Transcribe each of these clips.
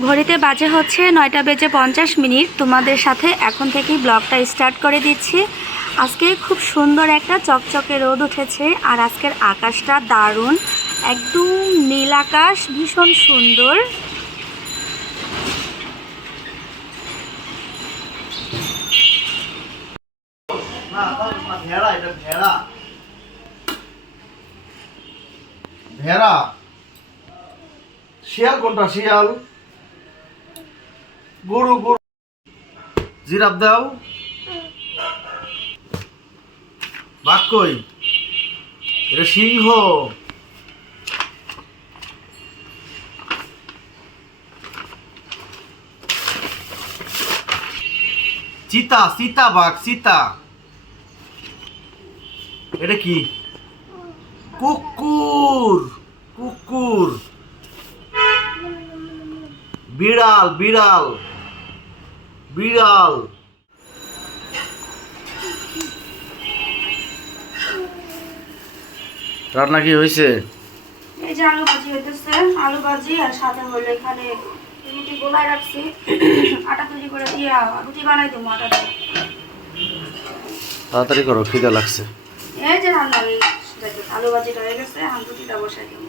ঘড়িতে বাজে হচ্ছে 9:50 তোমাদের সাথে এখন থেকেই ব্লগটা স্টার্ট করে দিচ্ছি। আজকে খুব সুন্দর একটা চকচকে রোদ উঠেছে আর আজকের আকাশটা দারুণ, একদম নীল আকাশ, ভীষণ সুন্দর। ভেড়া শিয়াল কোনটা? শিয়াল। গরু গরু। জিরাফ দাও। বাঘ কই? এটা সিংহ। চিতা, চিতা বাঘ, চিতা। এটা কি? কুকুর, কুকুর। বিড়াল, বিড়াল, বিড়াল। রান্না কি হয়েছে? এই যে আলু ভাজি হইতেছে, আলু ভাজি আর সাথে হলো এখানে রুটি গোলায় রাখছি, আটা তৈরি করে দিয়ে রুটি বানাই দেবো আটা দিয়ে। তাড়াতাড়ি করো, খিদে লাগছে। এই যে রান্না আলু ভাজিটা হয়ে গেছে, আমি রুটিটা বসাই দেবো।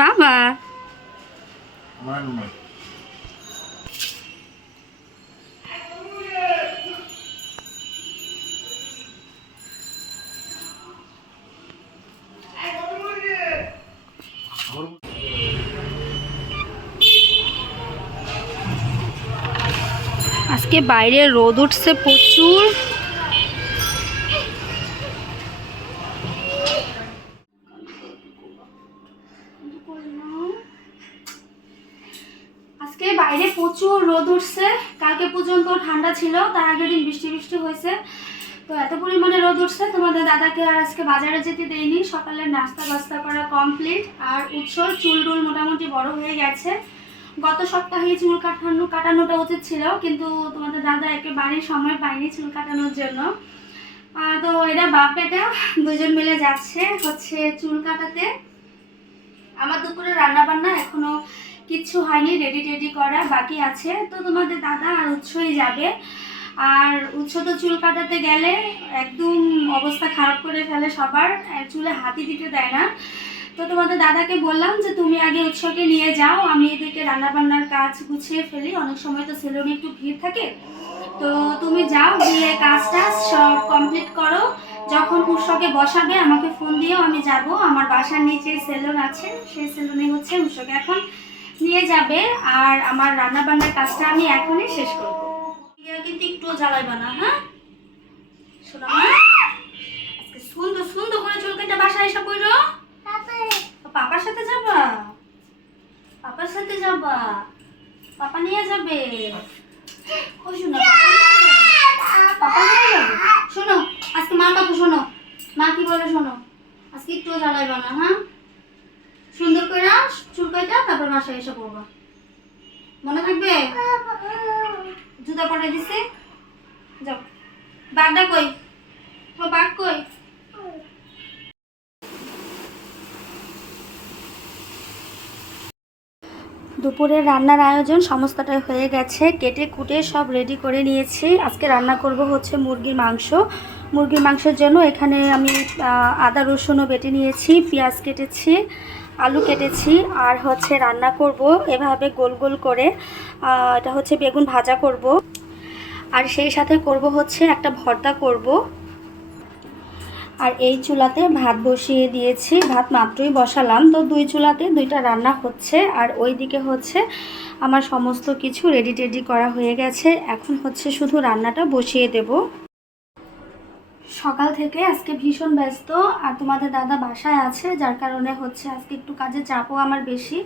বাবা আজকে বাইরে রোদ উঠছে প্রচুর। আজকে বাইরে প্রচুর রোদ উঠছে, কালকে পর্যন্ত ঠান্ডা ছিল, তার আগের দিন বৃষ্টি বৃষ্টি হয়েছে। তো এত পরিমাণে রোদ উঠছে, তোমাদের দাদাকে আর আজকে বাজারে যেতে দেয়নি। সকালে নাস্তা বাস্তা করা কমপ্লিট, আর উৎসর চুল টুল মোটামুটি বড় হয়ে গেছে। গত সপ্তাহে চুল কাটানোটা উচিত ছিল, কিন্তু তোমাদের দাদা একেবারেই সময় পায়নি চুল কাটানোর জন্য। তো এরা বাপ বেটা দুজন মিলে যাচ্ছে হচ্ছে চুল কাটাতে। আমার দুপুরে রান্না বান্না এখনো কিচ্ছু হয়নি, রেডি করা বাকি আছে। তো তোমাদের দাদা আর উৎসই যাবে। আর উৎস তো চুল কাটাতে গেলে একদম অবস্থা খারাপ করে ফেলে সবার, চুলে হাতই দিতে দেয় না। তো তোমাদের দাদাকে বললাম যে তুমি আগে উৎসকে নিয়ে যাও, আমি এদিকে রান্নাবান্নার কাজ গুছিয়ে ফেলি, অনেক সময় তো সেলুনে একটু ভিড় থাকে। তো তুমি যাও, গিয়ে কাজটা সব কমপ্লিট করো, যখন উৎসকে বসাবে আমাকে ফোন দিও, আমি যাব। আমার বাসার নিচে সেলুন আছে, সেই সেলুনে হচ্ছে উৎসকে এখন নিয়ে যাবে। আর আমার রান্নাবান্নার কাজটা আমি এখনই শেষ করবো, কিন্তু একটু জ্বালাইবা না, হ্যাঁ শোনো মা। আজকে সুন্দর সুন্দর করে চুল কেটে বাসায় এসে পড়ো। পাপার সাথে যাবা? পাপার সাথে যাবা? পাপা নিয়ে যাবে? ও শোনো, পাপা নিয়ে যাবে। শোনো আজকে মা কথা শোনো, মা কি বলে শোনো। আজকে একটু জ্বালাইবা না, হ্যাঁ? সুন্দর করে চুল কেটে তারপর বাসায় এসে পড়বা, মনে থাকবে? জুতা পরে দিছি, যাও। বাগদা কই? ও বাগ কই? দুপুরের রান্নার আয়োজন সমস্তটাই হয়ে গেছে, কেটে কুটে সব রেডি করে নিয়েছি। আজকে রান্না করব হচ্ছে মুরগির মাংস। মুরগির মাংসের জন্য এখানে আমি আদা রসুনও বেটে নিয়েছি, পেঁয়াজ কেটেছি, আলু কেটেছি, আর হচ্ছে রান্না করব এভাবে গোল গোল করে। এটা হচ্ছে বেগুন ভাজা করব, আর সেই সাথে করব হচ্ছে একটা ভর্তা করব। আর এই চুলাতে ভাত বসিয়ে দিয়েছি, ভাত মাত্রই বসালাম, তো দুই চুলাতে দুইটা রান্না হচ্ছে। আর ওই দিকে হচ্ছে আমার সমস্ত কিছু রেডি করা হয়ে গেছে, এখন হচ্ছে শুধু রান্নাটা বসিয়ে দেব। সকাল থেকে আজকে ভীষণ ব্যস্ত, আর তোমাদের দাদা বাসায় আছে, যার কারণে হচ্ছে আজকে একটু কাজের চাপও আমার বেশি।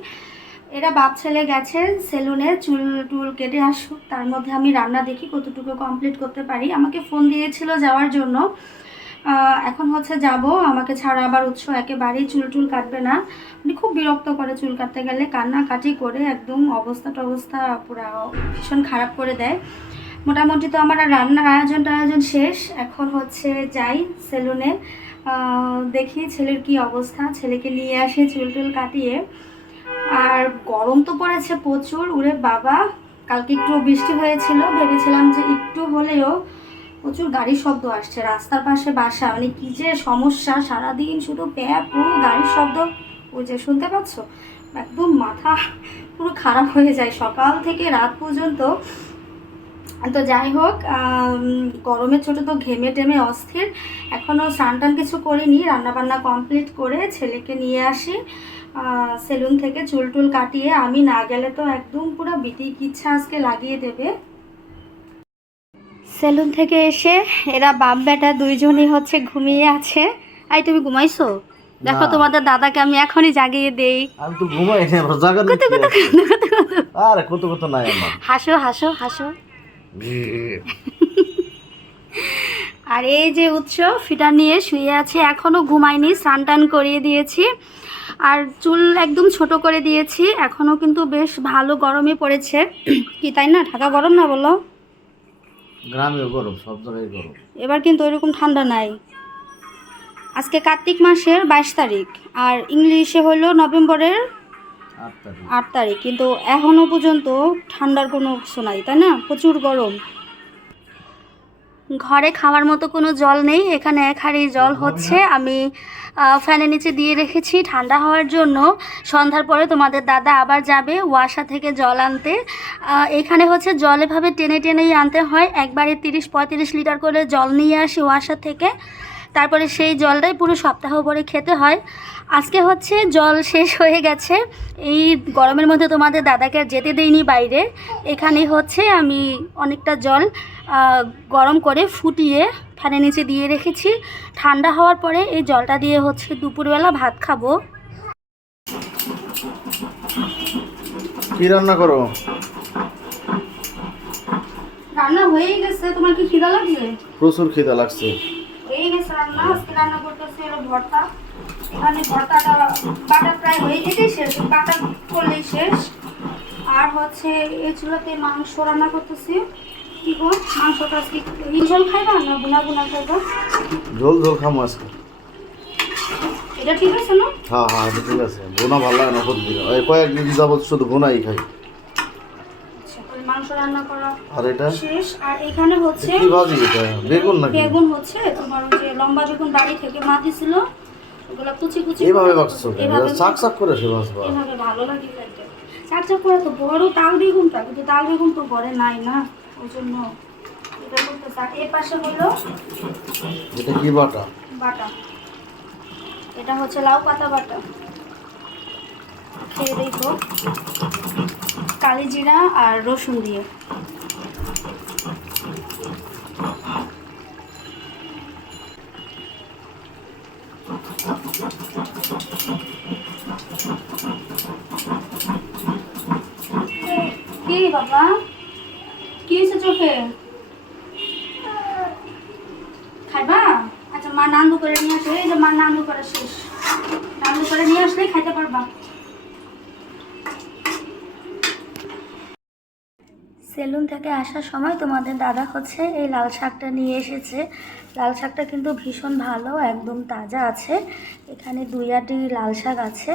এরা বাপ ছেলে গেছে সেলুনে চুল টুল কেটে আসুক, তার মধ্যে আমি রান্না দেখি কতটুকু কমপ্লিট করতে পারি। আমাকে ফোন দিয়েছিল যাওয়ার জন্য, এখন হচ্ছে যাব, আমাকে ছাড়া আবার উৎস একেবারেই চুল কাটবে না, মানে খুব বিরক্ত করে চুল কাটতে গেলে, কান্নাকাটি করে একদম অবস্থা পুরো ভীষণ খারাপ করে দেয়। মোটামুটি তো আমার আর রান্নার আয়োজন শেষ। এখন হচ্ছে যাই সেলুনে, দেখি ছেলের কি অবস্থা, ছেলেকে নিয়ে আসি চুল কাটিয়ে। আর গরম তো পড়েছে প্রচুর, উরে বাবা। কালকে একটু বৃষ্টি হয়েছিল, ভেবেছিলাম যে একটু হলেও, প্রচুর গাড়ির শব্দ আসছে রাস্তার পাশে বাসা, মানে কি যে সমস্যা, সারাদিন শুধু প্যাপু গাড়ির শব্দ। ওই যে শুনতে পাচ্ছ, একদম মাথা পুরো খারাপ হয়ে যায় সকাল থেকে রাত পর্যন্ত। তো যাই হোক, গরমের ছোটো তো ঘেমে টেমে অস্থির। এখনও স্নান কিছু করিনি, রান্নাবান্না কমপ্লিট করে ছেলেকে নিয়ে আসি সেলুন থেকে চুল কাটিয়ে। আমি না গেলে তো একদম পুরো বিটি ইচ্ছা আজকে লাগিয়ে দেবে। সেলুন থেকে এসে এরা বাপ বেটা দুইজনই হচ্ছে ঘুমিয়ে আছে। আই তুমি ঘুমাইছো? দেখো না। তোমাদের দাদাকে আমি এখনই জাগিয়ে দেই। আমি তো ঘুমাই না, আমার জাগার কত কত কত কত আরে কত নাই আমার। হাসো হাসো হাসো। আর এই যে উৎস ফিটা নিয়ে শুয়ে আছে, এখনও ঘুমায়নি, স্নান টান করিয়ে দিয়েছি আর চুল একদম ছোট করে দিয়েছি। এখনও কিন্তু বেশ ভালো গরমই পড়েছে কি তাই না? ঢাকা গরম না বলো? গ্রামেও গরম, সব জায়গায় গরম। এবার কিন্তু ওইরকম ঠান্ডা নাই। আজকে কার্তিক মাসের 22 তারিখ আর ইংলিশে হলো নভেম্বরের 8 তারিখ, কিন্তু এখনও পর্যন্ত ঠান্ডার কোনো কিছু নাই, তাই না? প্রচুর গরম। ঘরে খাওয়ার মতো কোনো জল নেই, এখানে এক হাঁড়ি জল হচ্ছে, আমি ফ্যানের নিচে দিয়ে রেখেছি ঠান্ডা হওয়ার জন্য। সন্ধ্যার পরে তোমাদের দাদা আবার যাবে ওয়াসা থেকে জল আনতে। এখানে হচ্ছে জল এভাবে টেনেই আনতে হয়, একবারে 30-35 লিটার করে জল নিয়ে আসি ওয়াসা থেকে, তারপরে সেই জলটাই পুরো সপ্তাহ ভরে খেতে হয়। আজকে হচ্ছে জল শেষ হয়ে গেছে, এই গরমের মধ্যে তোমাদের দাদাকে আর যেতে দেইনি বাইরে। এখানে হচ্ছে আমি অনেকটা জল গরম করে ফুটিয়ে ফ্যানের নিচে দিয়ে রেখেছি, ঠান্ডা হওয়ার পরে এই জলটা দিয়ে হচ্ছে দুপুরবেলা ভাত খাবো। কি রান্না করো? রান্না হয়েই গেছে, তোমার কি খিদা লাগছে? প্রচুর খিদা লাগছে। হয়ে গেছে রান্না, আজকে রান্না করতেছি হলো ভর্তা। এখানে ভর্তাটা বাটা প্রায় হয়ে যেতেই শেষ, বাটা করলেই শেষ। আর হচ্ছে এই চুলাতে মাংস রান্না করতেছি। কি গো, মাংসটা আজকে ঝোল খাইবা না বুনা খাইবা? ঝোল খামো আজকে। এটা ঠিক আছে না? হ্যাঁ এটা ঠিক আছে। ভুনা ভালো লাগে না প্রতিদিন, ওই কয়েকদিন যাবত শুধু ভুনাই খাই। আচ্ছা, তাহলে মাংস রান্না করা আর এটা শেষ। আর এখানে হচ্ছে কি ভাজি? এটা বেগুন নাকি? বেগুন হচ্ছে তোমার ওই যে লম্বা বেগুন বাড়ি থেকে মা দিছিল, ওগুলো কুচি এইভাবে বাকছো চাক করে সে বাসবা। এভাবে ভালো লাগে খাইতে। চাক করে তো বড় তাল বেগুনটা, কিন্তু তাল বেগুন তো ঘরে নাই না, ওই জন্য এটা করতেছে। আর এর পাশে হলো এটা কি বাটা? এটা হচ্ছে লাউ পাতা বাটা। খেয়ে দেখো, কালি জিরা আর রসুন দিয়ে। কি বাবা, কি হয়েছে চোখে? খাইবা? আচ্ছা, মা নান্দু করে নিয়ে আসে, এই যে মা নান্দু করে শেষ, নান্দু করে নিয়ে আসলে খাইতে পারবা। সেলুন থেকে আসার সময় তোমাদের দাদা হচ্ছে এই লাল শাকটা নিয়ে এসেছে। লাল শাকটা কিন্তু ভীষণ ভালো, একদম তাজা আছে। এখানে 2 আটি লাল শাক আছে।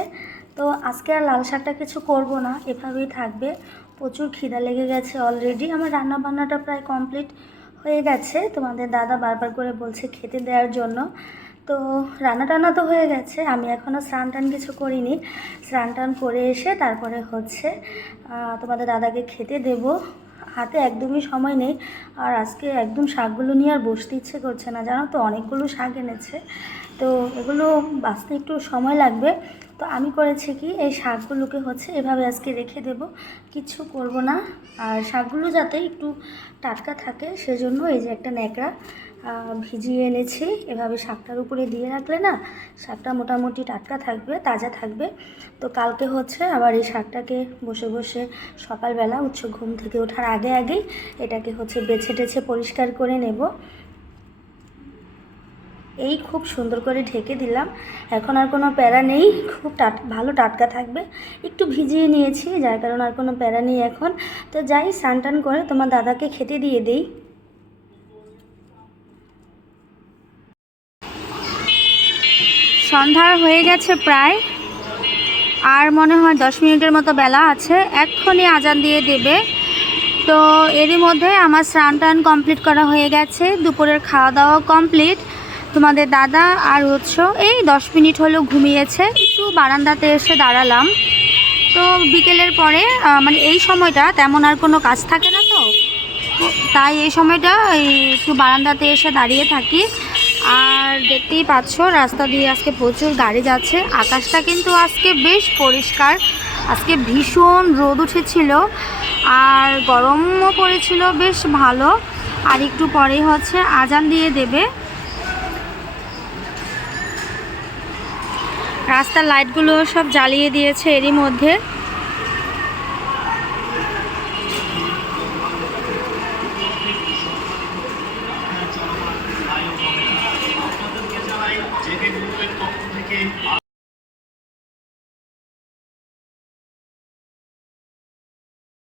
তো আজকে আর লাল শাকটা কিছু করব না, এভাবেই থাকবে। প্রচুর খিদা লেগে গেছে অলরেডি, আমার রান্না বান্নাটা প্রায় কমপ্লিট হয়ে গেছে। তোমাদের দাদা বারবার করে বলছে খেতে দেওয়ার জন্য। তো রান্না টান্না তো হয়ে গেছে, আমি এখনও স্নান টান কিছু করিনি। স্নান টান করে এসে তারপরে হচ্ছে তোমাদের দাদাকে খেতে দেব। হাতে একদমই সময় নেই, আর আজকে একদম শাকগুলো নিয়ে আর বসতে ইচ্ছে করছে না, জানো তো, অনেকগুলো শাক এনেছে, তো এগুলো বাঁচতে একটু সময় লাগবে। তো আমি করেছি কি, এই শাকগুলোকে হচ্ছে এভাবে আজকে রেখে দেব, কিছু করব না। আর শাকগুলো যাতে একটু টাটকা থাকে সেজন্য এই যে একটা ন্যাকড়া ভিজিয়ে এনেছি, এভাবে শাকটার উপরে দিয়ে রাখলে না শাকটা মোটামুটি টাটকা থাকবে, তাজা থাকবে। তো কালকে হচ্ছে আবার এই শাকটাকে বসে বসে সকালবেলা ঘুম থেকে ওঠার আগেই এটাকে হচ্ছে বেছে টেছে পরিষ্কার করে নেব। এই খুব সুন্দর করে ঢেকে দিলাম। এখন আর কোনো প্যারা নেই, খুব ভালো টাটকা থাকবে। একটু ভিজিয়ে নিয়েছি, যার কারণে আর কোনো প্যারা নেই এখন। তো যাই, স্নান টান করে তোমার দাদাকে খেতে দিয়ে দেই। সন্ধ্যা হয়ে গেছে প্রায়, আর মনে হয় 10 মিনিটের মতো বেলা আছে, এক্ষুনি আজান দিয়ে দেবে। তো এরই মধ্যে আমার স্নান টান কমপ্লিট করা হয়ে গেছে, দুপুরের খাওয়া দাওয়া কমপ্লিট। তোমাদের দাদা আর উৎস এই 10 মিনিট হলো ঘুমিয়েছে, একটু বারান্দাতে এসে দাঁড়ালাম। তো বিকেলের পরে মানে এই সময়টা তেমন আর কোনো কাজ থাকে না, তো তাই এই সময়টা একটু বারান্দাতে এসে দাঁড়িয়ে থাকি। আর দেখতেই পাচ্ছ রাস্তা দিয়ে আজকে প্রচুর গাড়ি যাচ্ছে। আকাশটা কিন্তু আজকে বেশ পরিষ্কার, আজকে ভীষণ রোদ উঠেছিল আর গরমও পড়েছিল বেশ ভালো। আর একটু পরেই হচ্ছে আজান দিয়ে দেবে। রাস্তার লাইটগুলো সব জ্বালিয়ে দিয়েছে এরই মধ্যে।